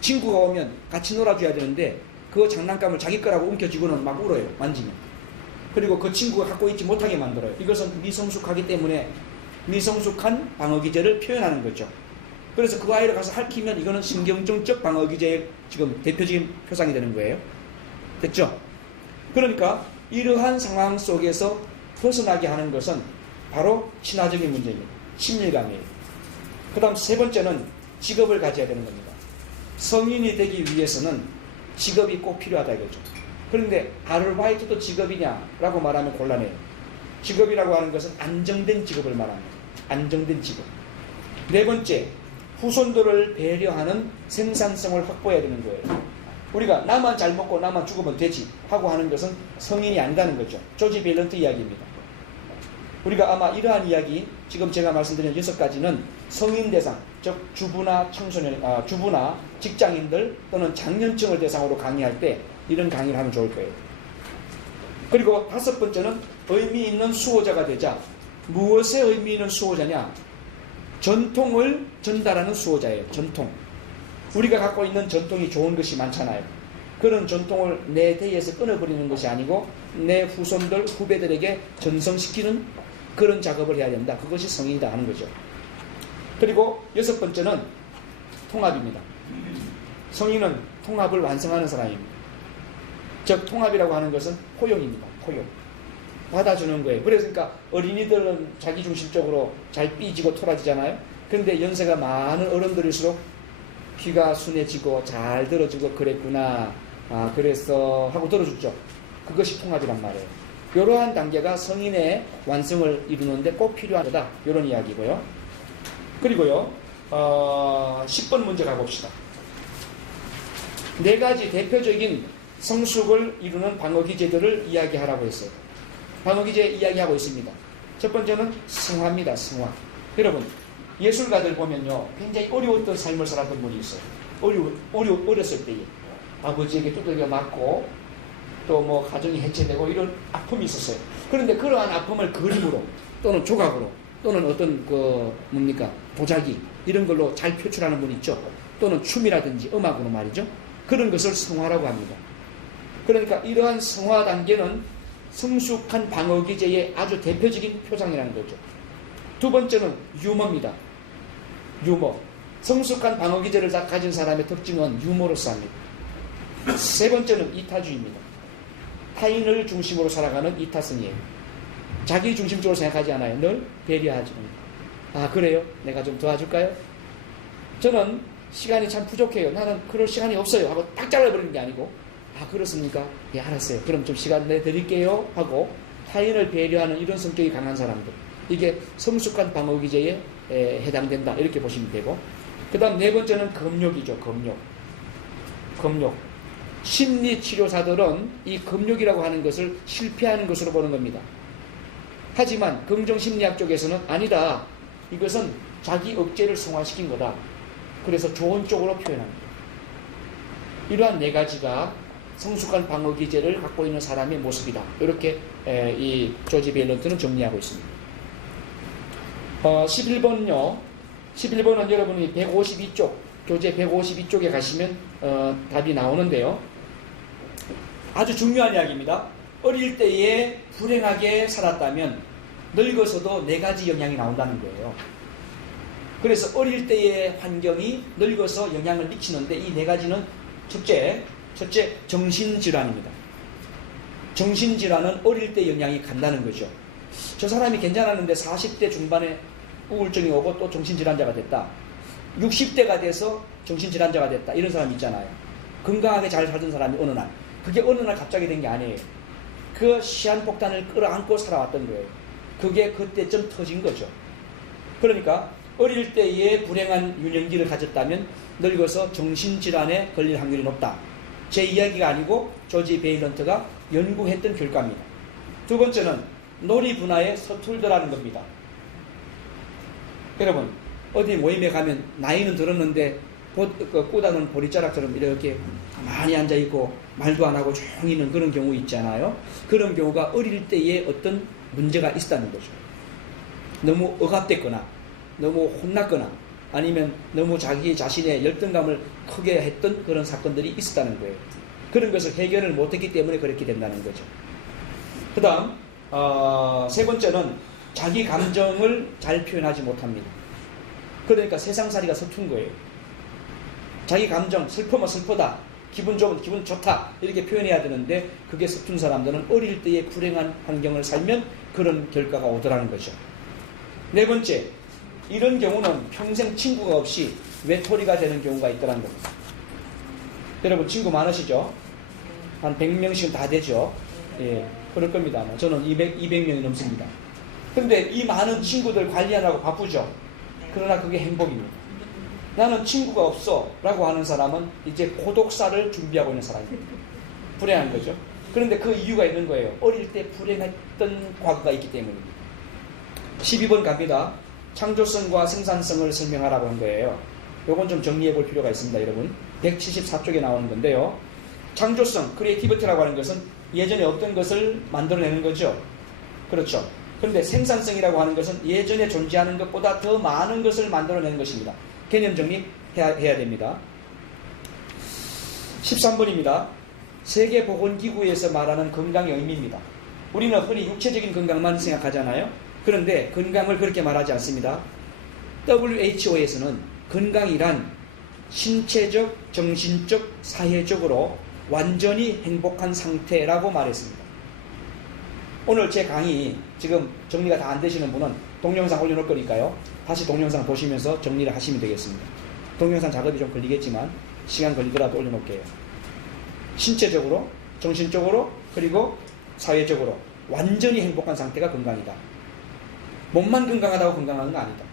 친구가 오면 같이 놀아줘야 되는데 그 장난감을 자기 거라고 움켜쥐고는 막 울어요. 만지면. 그리고 그 친구가 갖고 있지 못하게 만들어요. 이것은 미성숙하기 때문에 미성숙한 방어기제를 표현하는 거죠. 그래서 그 아이를 가서 핥히면 이거는 신경정적 방어기제의 지금 대표적인 표상이 되는 거예요. 됐죠? 그러니까 이러한 상황 속에서 벗어나게 하는 것은 바로 친화적인 문제입니다. 친밀감이에요. 그 다음 3번째는 직업을 가져야 되는 겁니다. 성인이 되기 위해서는 직업이 꼭 필요하다 이거죠. 그런데 아르바이트도 직업이냐라고 말하면 곤란해요. 직업이라고 하는 것은 안정된 직업을 말합니다. 안정된 직업. 4번째, 후손들을 배려하는 생산성을 확보해야 되는 거예요. 우리가 나만 잘 먹고 나만 죽으면 되지 하고 하는 것은 성인이 아니다는 거죠. 조지 베일런트 이야기입니다. 우리가 아마 이러한 이야기, 지금 제가 말씀드린 6가지는 성인 대상, 즉 주부나 청소년, 주부나 직장인들 또는 장년층을 대상으로 강의할 때 이런 강의를 하면 좋을 거예요. 그리고 5번째는 의미 있는 수호자가 되자. 무엇에 의미 있는 수호자냐? 전통을 전달하는 수호자예요. 전통. 우리가 갖고 있는 전통이 좋은 것이 많잖아요. 그런 전통을 내 대에서 끊어버리는 것이 아니고 내 후손들, 후배들에게 전성시키는 그런 작업을 해야 된다. 그것이 성인이다 하는 거죠. 그리고 6번째는 통합입니다. 성인은 통합을 완성하는 사람입니다. 즉 통합이라고 하는 것은 포용입니다. 포용. 받아주는 거예요. 그러니까 어린이들은 자기중심적으로 잘 삐지고 토라지잖아요. 그런데 연세가 많은 어른들일수록 귀가 순해지고 잘 들어주고 그랬구나. 그래서 하고 들어주죠. 그것이 통합이란 말이에요. 이러한 단계가 성인의 완성을 이루는데 꼭 필요한 거다. 이런 이야기고요. 그리고요. 10번 문제 가봅시다. 4가지 대표적인 성숙을 이루는 방어기제들을 이야기하라고 했어요. 방어기제 이야기하고 있습니다. 첫 번째는 승화입니다. 승화. 여러분 예술가들 보면요 굉장히 어려웠던 삶을 살았던 분이 있어요. 어렸을 때에 아버지에게 두들겨 맞고 또 뭐 가정이 해체되고 이런 아픔이 있었어요. 그런데 그러한 아픔을 그림으로 또는 조각으로 또는 어떤 도자기 이런 걸로 잘 표출하는 분이 있죠. 또는 춤이라든지 음악으로 말이죠. 그런 것을 성화라고 합니다. 그러니까 이러한 성화 단계는 성숙한 방어기제의 아주 대표적인 표상이라는 거죠. 두 번째는 유머입니다. 유머. 성숙한 방어기제를 다 가진 사람의 특징은 유머로서 합니다. 세 번째는 이타주의입니다. 타인을 중심으로 살아가는 이타성이에요. 자기 중심적으로 생각하지 않아요. 늘 배려하지. 그래요? 내가 좀 도와줄까요? 저는 시간이 참 부족해요. 나는 그럴 시간이 없어요. 하고 딱 잘라버리는 게 아니고 그렇습니까? 예, 알았어요. 그럼 좀 시간 내드릴게요. 하고 타인을 배려하는 이런 성격이 강한 사람들. 이게 성숙한 방어기제에 해당된다. 이렇게 보시면 되고. 그 다음 4번째는 검욕이죠. 검욕. 심리치료사들은 이 검욕이라고 하는 것을 실패하는 것으로 보는 겁니다. 하지만 긍정심리학 쪽에서는 아니다. 이것은 자기 억제를 성화시킨 거다. 그래서 좋은 쪽으로 표현합니다. 이러한 4가지가 성숙한 방어기제를 갖고 있는 사람의 모습이다. 이렇게 이 조지 베일런트는 정리하고 있습니다. 11번은요. 11번은 여러분이 152쪽, 교재 152쪽에 가시면 답이 나오는데요. 아주 중요한 이야기입니다. 어릴 때에 불행하게 살았다면 늙어서도 4가지 영향이 나온다는 거예요. 그래서 어릴 때의 환경이 늙어서 영향을 미치는데 이 4가지는 첫째 정신질환입니다. 정신질환은 어릴 때 영향이 간다는 거죠. 저 사람이 괜찮았는데 40대 중반에 우울증이 오고 또 정신질환자가 됐다. 60대가 돼서 정신질환자가 됐다. 이런 사람 있잖아요. 건강하게 잘 살던 사람이 어느 날. 그게 어느 날 갑자기 된 게 아니에요. 그 시한폭탄을 끌어안고 살아왔던 거예요. 그게 그때쯤 터진 거죠. 그러니까 어릴 때에 불행한 유년기를 가졌다면 늙어서 정신질환에 걸릴 확률이 높다. 제 이야기가 아니고 조지 베일런트가 연구했던 결과입니다. 두 번째는 놀이 분야에 서툴더라는 겁니다. 여러분 어디 모임에 가면 나이는 들었는데 꼬다는 보리자락처럼 이렇게 가만히 앉아있고 말도 안 하고 조용히 있는 그런 경우 있잖아요. 그런 경우가 어릴 때에 어떤 문제가 있었다는 거죠. 너무 억압됐거나 너무 혼났거나 아니면 너무 자기 자신의 열등감을 크게 했던 그런 사건들이 있었다는 거예요. 그런 것을 해결을 못했기 때문에 그렇게 된다는 거죠. 그 다음 3번째는 자기 감정을 잘 표현하지 못합니다. 그러니까 세상살이가 서툰 거예요. 자기 감정, 슬프면 슬프다, 기분 좋으면 기분 좋다 이렇게 표현해야 되는데 그게 서툰 사람들은 어릴 때의 불행한 환경을 살면 그런 결과가 오더라는 거죠. 4번째, 이런 경우는 평생 친구가 없이 외톨이가 되는 경우가 있더라는 겁니다. 여러분 친구 많으시죠? 한 100명씩은 다 되죠? 예, 그럴 겁니다. 저는 200명이 넘습니다. 근데 이 많은 친구들 관리하느라고 바쁘죠? 그러나 그게 행복입니다. 나는 친구가 없어 라고 하는 사람은 이제 고독사를 준비하고 있는 사람입니다. 불행한 거죠. 그런데 그 이유가 있는 거예요. 어릴 때 불행했던 과거가 있기 때문입니다. 12번 갑니다. 창조성과 생산성을 설명하라고 한 거예요. 요건 좀 정리해 볼 필요가 있습니다. 여러분 174쪽에 나오는 건데요. 창조성, 크리에이티비티라고 하는 것은 예전에 없던 것을 만들어내는 거죠. 그렇죠. 그런데 생산성이라고 하는 것은 예전에 존재하는 것보다 더 많은 것을 만들어내는 것입니다. 개념 정리해야 됩니다. 13번입니다. 세계보건기구에서 말하는 건강의 의미입니다. 우리는 흔히 육체적인 건강만 생각하잖아요. 그런데 건강을 그렇게 말하지 않습니다. WHO에서는 건강이란 신체적, 정신적, 사회적으로 완전히 행복한 상태라고 말했습니다. 오늘 제 강의 지금 정리가 다 안 되시는 분은 동영상 올려놓을 거니까요. 다시 동영상 보시면서 정리를 하시면 되겠습니다. 동영상 작업이 좀 걸리겠지만 시간 걸리더라도 올려놓을게요. 신체적으로, 정신적으로, 그리고 사회적으로 완전히 행복한 상태가 건강이다. 몸만 건강하다고 건강한 건 아니다.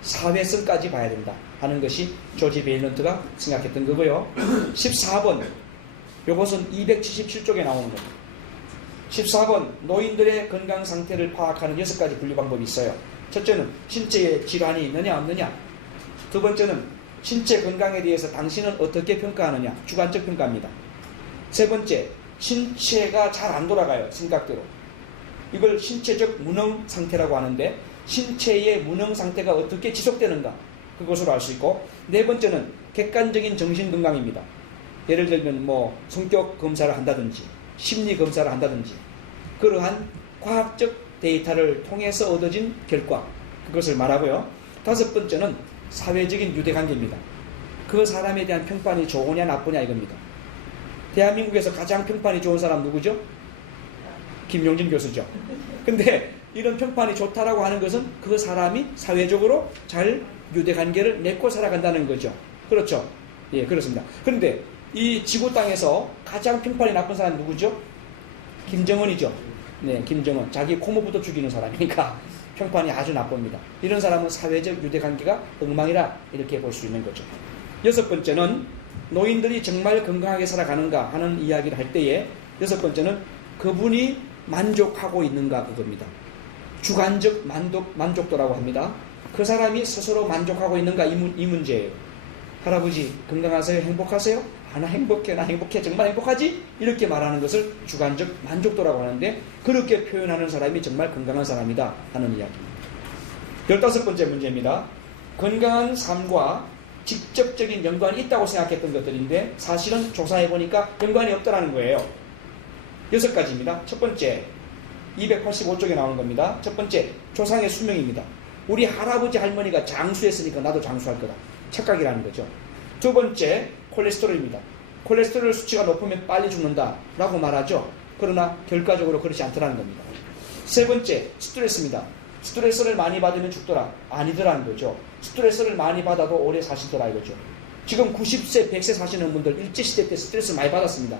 사회성까지 봐야 된다 하는 것이 조지 베일런트가 생각했던 거고요. 14번, 이것은 277쪽에 나오는 겁니다. 14번, 노인들의 건강 상태를 파악하는 6가지 분류 방법이 있어요. 첫째는 신체에 질환이 있느냐 없느냐. 두 번째는 신체 건강에 대해서 당신은 어떻게 평가하느냐. 주관적 평가입니다. 세 번째, 신체가 잘 안 돌아가요. 생각대로. 이걸 신체적 무능 상태라고 하는데 신체의 무능 상태가 어떻게 지속되는가 그것으로 알 수 있고, 네 번째는 객관적인 정신 건강입니다. 예를 들면 뭐 성격 검사를 한다든지 심리 검사를 한다든지 그러한 과학적 데이터를 통해서 얻어진 결과, 그것을 말하고요. 다섯 번째는 사회적인 유대관계입니다. 그 사람에 대한 평판이 좋으냐 나쁘냐 이겁니다. 대한민국에서 가장 평판이 좋은 사람 누구죠? 김용진 교수죠. 근데 이런 평판이 좋다라고 하는 것은 그 사람이 사회적으로 잘 유대관계를 맺고 살아간다는 거죠. 그렇죠? 예, 그렇습니다. 그런데 이 지구 땅에서 가장 평판이 나쁜 사람이 누구죠? 김정은이죠. 네, 김정은. 자기 고모부터 죽이는 사람이니까 평판이 아주 나쁩니다. 이런 사람은 사회적 유대관계가 엉망이라 이렇게 볼 수 있는 거죠. 여섯 번째는 노인들이 정말 건강하게 살아가는가 하는 이야기를 할 때에 여섯 번째는 그분이 만족하고 있는가 그겁니다. 주관적 만족도라고 합니다. 그 사람이 스스로 만족하고 있는가 이 문제예요. 할아버지 건강하세요? 행복하세요? 나 행복해, 나 행복해, 정말 행복하지? 이렇게 말하는 것을 주관적 만족도라고 하는데 그렇게 표현하는 사람이 정말 건강한 사람이다 하는 이야기입니다. 15번째 문제입니다. 건강한 삶과 직접적인 연관이 있다고 생각했던 것들인데 사실은 조사해보니까 연관이 없다는 거예요. 6가지입니다. 첫 번째, 285쪽에 나오는 겁니다. 첫 번째, 조상의 수명입니다. 우리 할아버지 할머니가 장수했으니까 나도 장수할 거다. 착각이라는 거죠. 두 번째, 콜레스테롤입니다. 콜레스테롤 수치가 높으면 빨리 죽는다 라고 말하죠. 그러나 결과적으로 그렇지 않더라는 겁니다. 세 번째, 스트레스입니다. 스트레스를 많이 받으면 죽더라. 아니더라는 거죠. 스트레스를 많이 받아도 오래 사시더라 이거죠. 지금 90세, 100세 사시는 분들 일제시대 때 스트레스 많이 받았습니다.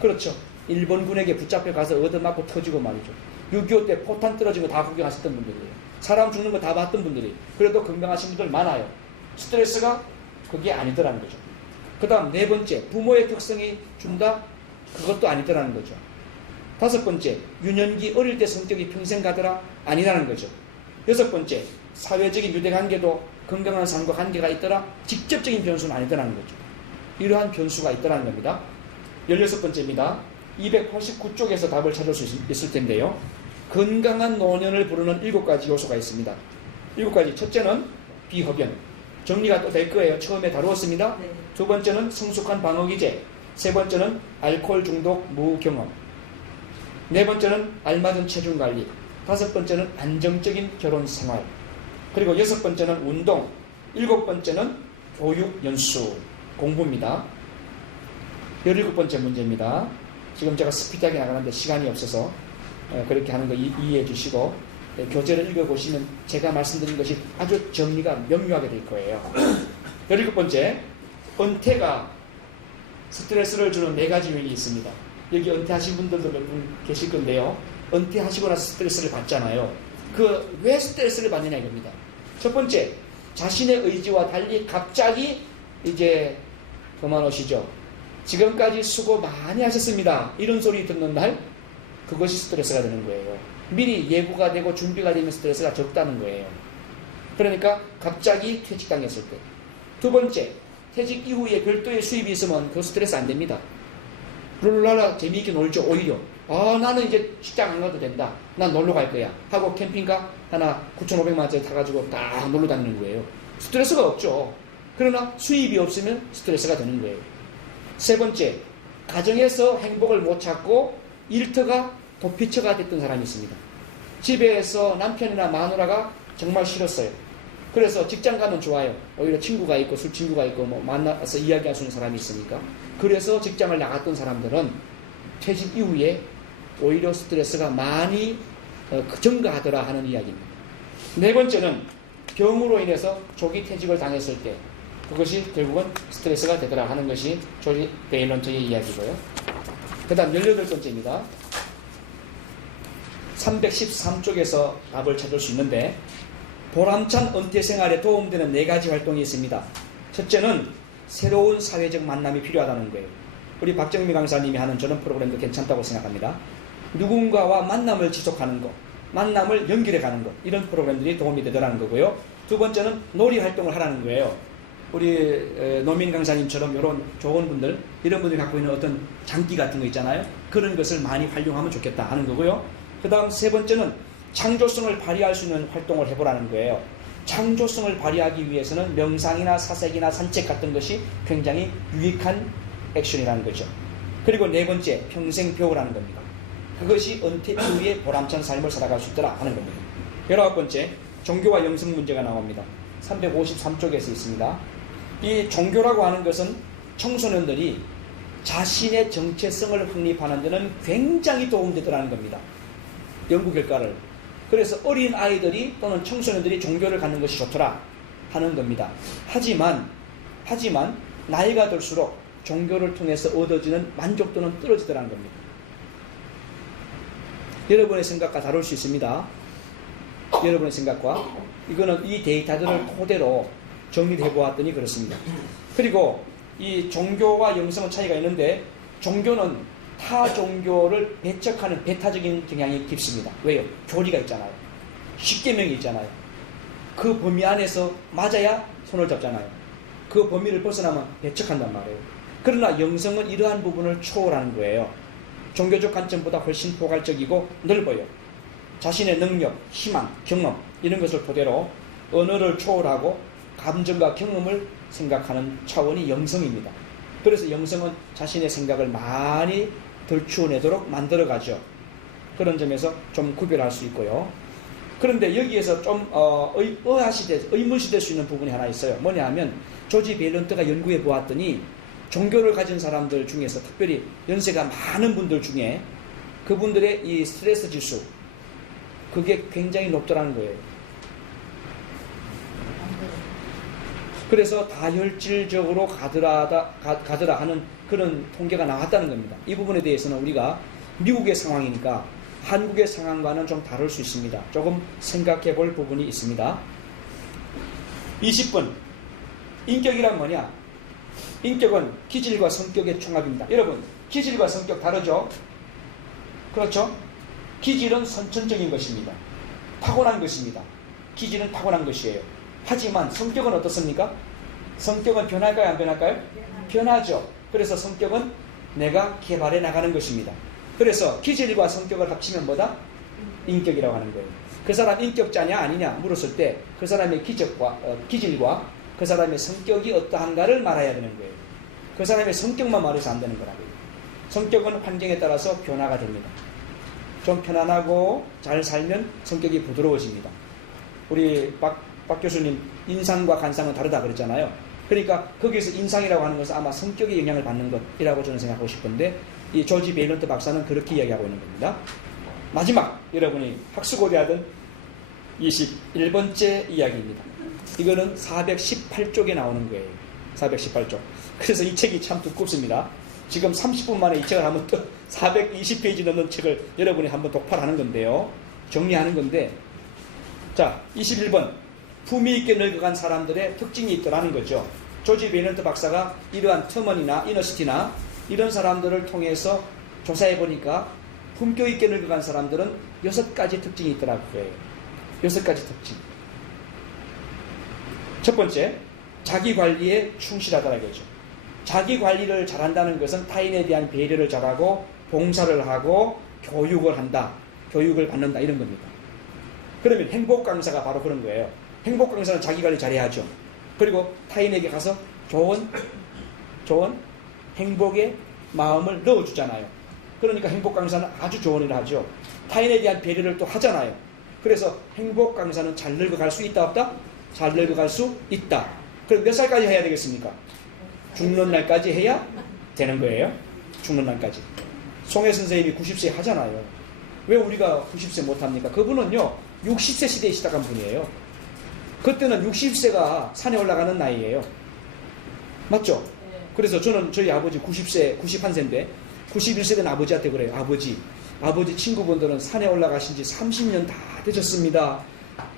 그렇죠. 일본군에게 붙잡혀 가서 얻어맞고 터지고 말이죠. 6.25 때 포탄 떨어진 거 다 구경하셨던 분들이에요. 사람 죽는 거 다 봤던 분들이. 그래도 건강하신 분들 많아요. 스트레스가 그게 아니더라는 거죠. 그 다음 네 번째, 부모의 특성이 준다? 그것도 아니더라는 거죠. 다섯 번째, 유년기 어릴 때 성격이 평생 가더라? 아니라는 거죠. 여섯 번째, 사회적인 유대관계도 건강한 삶과 관계가 있더라? 직접적인 변수는 아니더라는 거죠. 이러한 변수가 있더라는 겁니다. 16번째입니다. 289쪽에서 답을 찾을 수 있을 텐데요. 건강한 노년을 부르는 7가지 요소가 있습니다. 7가지. 첫째는 비흡연. 정리가 또 될 거예요. 처음에 다루었습니다. 네. 두 번째는 성숙한 방어기제. 세 번째는 알코올 중독 무경험. 네 번째는 알맞은 체중관리. 다섯 번째는 안정적인 결혼생활. 그리고 여섯 번째는 운동. 일곱 번째는 교육 연수. 공부입니다. 17번째 문제입니다. 지금 제가 스피드하게 나가는데 시간이 없어서 그렇게 하는 거 이해해 주시고 교재를 읽어보시면 제가 말씀드린 것이 아주 정리가 명료하게 될 거예요. 17번째, 은퇴가 스트레스를 주는 4가지 요인이 있습니다. 여기 은퇴하신 분들도 몇 분 계실 건데요. 은퇴하시고 나서 스트레스를 받잖아요. 왜 스트레스를 받느냐 이겁니다. 첫 번째, 자신의 의지와 달리 갑자기 이제 그만오시죠. 지금까지 수고 많이 하셨습니다. 이런 소리 듣는 날 그것이 스트레스가 되는 거예요. 미리 예고가 되고 준비가 되면 스트레스가 적다는 거예요. 그러니까 갑자기 퇴직당했을 때. 두 번째, 퇴직 이후에 별도의 수입이 있으면 그 스트레스 안 됩니다. 룰루랄라 재미있게 놀죠. 오히려 나는 이제 직장 안 가도 된다. 난 놀러 갈 거야 하고 캠핑카 하나 9,500만원짜리 타가지고 딱 놀러 다니는 거예요. 스트레스가 없죠. 그러나 수입이 없으면 스트레스가 되는 거예요. 세 번째, 가정에서 행복을 못 찾고 일터가 도피처가 됐던 사람이 있습니다. 집에서 남편이나 마누라가 정말 싫었어요. 그래서 직장 가면 좋아요. 오히려 친구가 있고 술 친구가 있고 뭐 만나서 이야기할 수 있는 사람이 있으니까. 그래서 직장을 나갔던 사람들은 퇴직 이후에 오히려 스트레스가 많이 증가하더라 하는 이야기입니다. 네 번째는 병으로 인해서 조기 퇴직을 당했을 때 그것이 결국은 스트레스가 되더라 하는 것이 조지 베일런트의 이야기고요. 그 다음 18번째입니다. 313쪽에서 답을 찾을 수 있는데 보람찬 은퇴 생활에 도움되는 4가지 활동이 있습니다. 첫째는 새로운 사회적 만남이 필요하다는 거예요. 우리 박정미 강사님이 하는 저런 프로그램도 괜찮다고 생각합니다. 누군가와 만남을 지속하는 것, 만남을 연결해 가는 것, 이런 프로그램들이 도움이 되더라는 거고요. 두 번째는 놀이 활동을 하라는 거예요. 우리 노민 강사님처럼 이런 좋은 분들, 이런 분들이 갖고 있는 어떤 장기 같은 거 있잖아요. 그런 것을 많이 활용하면 좋겠다 하는 거고요. 그 다음 세 번째는 창조성을 발휘할 수 있는 활동을 해보라는 거예요. 창조성을 발휘하기 위해서는 명상이나 사색이나 산책 같은 것이 굉장히 유익한 액션이라는 거죠. 그리고 네 번째, 평생 배우라는 겁니다. 그것이 은퇴 이후에 보람찬 삶을 살아갈 수 있더라 하는 겁니다. 19번째, 종교와 영성 문제가 나옵니다. 353쪽에서 있습니다. 이 종교라고 하는 것은 청소년들이 자신의 정체성을 확립하는 데는 굉장히 도움되더라는 겁니다. 연구 결과를. 그래서 어린 아이들이 또는 청소년들이 종교를 갖는 것이 좋더라 하는 겁니다. 하지만 나이가 들수록 종교를 통해서 얻어지는 만족도는 떨어지더라는 겁니다. 여러분의 생각과 다를 수 있습니다. 여러분의 생각과. 이거는 이 데이터들을 토대로 정리를 해보았더니 그렇습니다. 그리고 이 종교와 영성은 차이가 있는데 종교는 타 종교를 배척하는 배타적인 경향이 깊습니다. 왜요? 교리가 있잖아요. 십계명이 있잖아요. 그 범위 안에서 맞아야 손을 잡잖아요. 그 범위를 벗어나면 배척한단 말이에요. 그러나 영성은 이러한 부분을 초월하는 거예요. 종교적 관점보다 훨씬 포괄적이고 넓어요. 자신의 능력, 희망, 경험 이런 것을 토대로 언어를 초월하고 감정과 경험을 생각하는 차원이 영성입니다. 그래서 영성은 자신의 생각을 많이 덜추어내도록 만들어가죠. 그런 점에서 좀 구별할 수 있고요. 그런데 여기에서 좀 의문시 될 수 있는 부분이 하나 있어요. 뭐냐 하면 조지 베일런트가 연구해 보았더니 종교를 가진 사람들 중에서 특별히 연세가 많은 분들 중에 그분들의 이 스트레스 지수 그게 굉장히 높더라는 거예요. 그래서 다혈질적으로 가더라 하는 그런 통계가 나왔다는 겁니다. 이 부분에 대해서는 우리가 미국의 상황이니까 한국의 상황과는 좀 다를 수 있습니다. 조금 생각해 볼 부분이 있습니다. 20분. 인격이란 뭐냐? 인격은 기질과 성격의 총합입니다. 여러분, 기질과 성격 다르죠? 그렇죠? 기질은 선천적인 것입니다. 타고난 것입니다. 기질은 타고난 것이에요. 하지만 성격은 어떻습니까? 성격은 변할까요? 안 변할까요? 변하죠. 그래서 성격은 내가 개발해 나가는 것입니다. 그래서 기질과 성격을 합치면 뭐다? 인격이라고 하는 거예요. 그 사람 인격자냐 아니냐 물었을 때 그 사람의 기질과 그 사람의 성격이 어떠한가를 말해야 되는 거예요. 그 사람의 성격만 말해서 안 되는 거라고요. 성격은 환경에 따라서 변화가 됩니다. 좀 편안하고 잘 살면 성격이 부드러워집니다. 우리 박 교수님 인상과 관상은 다르다 그랬잖아요. 그러니까 거기서 인상이라고 하는 것은 아마 성격의 영향을 받는 것이라고 저는 생각하고 싶은데 이 조지 베일런트 박사는 그렇게 이야기하고 있는 겁니다. 마지막 여러분이 학수고대하던 21번째 이야기입니다. 이거는 418쪽에 나오는 거예요. 418쪽. 그래서 이 책이 참 두껍습니다. 지금 30분 만에 이 책을 한번 또 420페이지 넘는 책을 여러분이 한번 독파하는 건데요. 정리하는 건데 자 21번 품위 있게 늙어간 사람들의 특징이 있더라는 거죠. 조지 베일런트 박사가 이러한 터먼이나 이너시티나 이런 사람들을 통해서 조사해 보니까 품격 있게 늙어간 사람들은 6가지 특징이 있더라고요. 6가지 특징. 첫 번째, 자기 관리에 충실하다는 거죠. 자기 관리를 잘한다는 것은 타인에 대한 배려를 잘하고 봉사를 하고 교육을 한다. 교육을 받는다. 이런 겁니다. 그러면 행복 강사가 바로 그런 거예요. 행복 강사는 자기 관리 잘해야죠. 그리고 타인에게 가서 좋은 행복의 마음을 넣어주잖아요. 그러니까 행복 강사는 아주 좋은 일을 하죠. 타인에 대한 배려를 또 하잖아요. 그래서 행복 강사는 잘 늙어갈 수 있다 없다? 잘 늙어갈 수 있다. 그럼 몇 살까지 해야 되겠습니까? 죽는 날까지 해야 되는 거예요. 죽는 날까지. 송혜 선생님이 90세 하잖아요. 왜 우리가 90세 못합니까? 그분은요 60세 시대에 시작한 분이에요. 그때는 60세가 산에 올라가는 나이예요. 맞죠? 그래서 저는 저희 아버지 90세, 91세인데 91세 된 아버지한테 그래요. 아버지 친구분들은 산에 올라가신 지 30년 다 되셨습니다.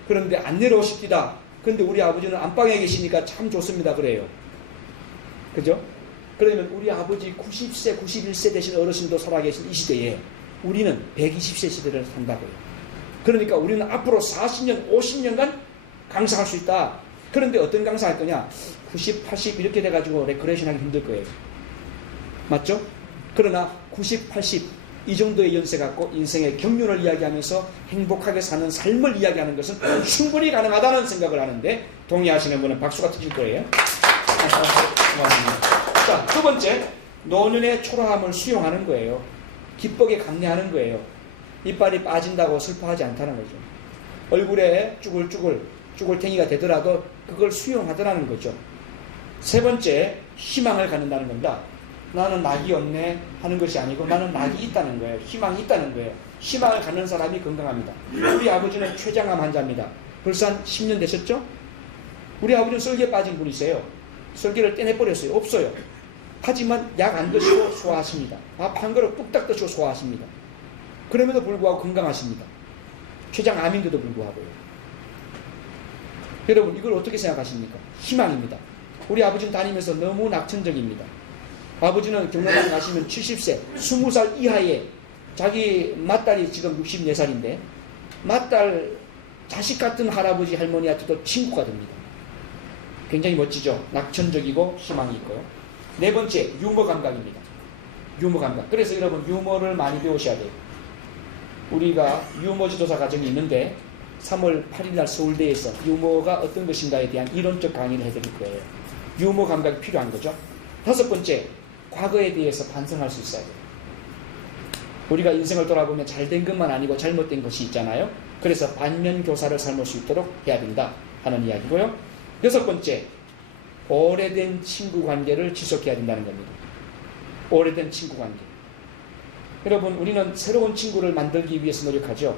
그런데 안 내려오십니다. 그런데 우리 아버지는 안방에 계시니까 참 좋습니다. 그래요. 그죠? 그러면 우리 아버지 90세, 91세 되신 어르신도 살아계신 이 시대에 우리는 120세 시대를 산다고요. 그러니까 우리는 앞으로 40년, 50년간 강사할 수 있다. 그런데 어떤 강사할 거냐? 90, 80 이렇게 돼가지고 레크레이션 하기 힘들 거예요. 맞죠? 그러나 90, 80 이 정도의 연세 갖고 인생의 경륜을 이야기하면서 행복하게 사는 삶을 이야기하는 것은 충분히 가능하다는 생각을 하는데 동의하시는 분은 박수가 터질 거예요. 고맙습니다. 자, 두 번째, 노년의 초라함을 수용하는 거예요. 기쁘게 감내하는 거예요. 이빨이 빠진다고 슬퍼하지 않다는 거죠. 얼굴에 쭈글탱이가 되더라도 그걸 수용하더라는 거죠. 세 번째, 희망을 갖는다는 겁니다. 나는 낙이 없네 하는 것이 아니고 나는 낙이 있다는 거예요. 희망이 있다는 거예요. 희망을 갖는 사람이 건강합니다. 우리 아버지는 췌장암 환자입니다. 벌써 한 10년 되셨죠? 우리 아버지는 썰기에 빠진 분이세요. 썰기를 떼내버렸어요. 없어요. 하지만 약 안 드시고 소화하십니다. 밥 한 그릇 뚝딱 드시고 소화하십니다. 그럼에도 불구하고 건강하십니다. 췌장암인데도 불구하고요. 여러분 이걸 어떻게 생각하십니까? 희망입니다. 우리 아버지는 다니면서 너무 낙천적입니다. 아버지는 경남에 가시면 70세, 20살 이하의 자기 맏딸이 지금 64살인데 맏딸 자식 같은 할아버지 할머니한테도 친구가 됩니다. 굉장히 멋지죠. 낙천적이고 희망이 있고요. 네 번째, 유머 감각입니다. 유머 감각. 그래서 여러분 유머를 많이 배우셔야 돼요. 우리가 유머 지도사 과정이 있는데 3월 8일 날 서울대에서 유머가 어떤 것인가에 대한 이론적 강의를 해드릴 거예요. 유머 감각이 필요한 거죠. 다섯 번째, 과거에 대해서 반성할 수 있어야 돼요. 우리가 인생을 돌아보면 잘된 것만 아니고 잘못된 것이 있잖아요. 그래서 반면교사를 삶을 수 있도록 해야 된다 하는 이야기고요. 여섯 번째, 오래된 친구 관계를 지속해야 된다는 겁니다. 오래된 친구 관계. 여러분 우리는 새로운 친구를 만들기 위해서 노력하죠.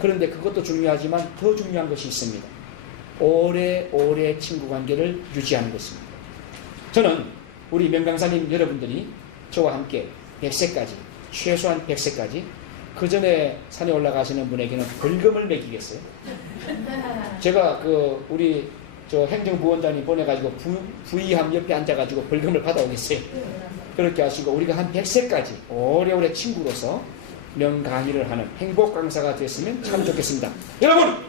그런데 그것도 중요하지만 더 중요한 것이 있습니다. 오래 친구 관계를 유지하는 것입니다. 저는 우리 명강사님 여러분들이 저와 함께 100세까지 최소한 100세까지 그 전에 산에 올라가시는 분에게는 벌금을 매기겠어요. 제가 우리 행정부원장님 보내가지고 부의함 옆에 앉아가지고 벌금을 받아오겠어요. 그렇게 하시고 우리가 한 100세까지 오래오래 친구로서 명강의를 하는 행복 강사가 됐으면 참 좋겠습니다. 여러분